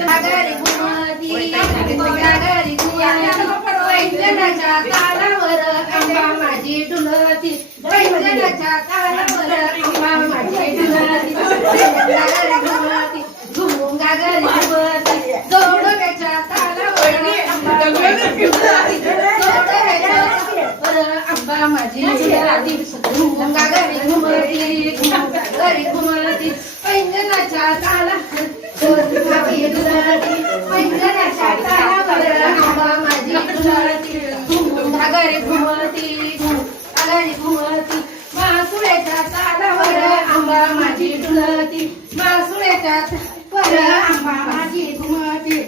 घागरी घुमती घागरी पैंजणाच्या तालावर आंबा माझी डुलती पैंजणाच्या तालावर आंबा माझी डुलती घागरी घुमती घुमून घागरी घुमती जोडव्याच्या तालावर आंबा माझी डुलती जोडव्याच्या तालावर आंबा माझी डुलती घुमून घागरी घुमती घागरी घुमती पैंजणाच्या तालावर माझी डुलती पैंजणाच्या तालावर आंबा माझी डुलती घागरी घुमती घागरी घुमती मासुळ्याच्या तालावर आंबा माझी डुलती मासुळ्याच्या तालावर आंबा माझी घुमती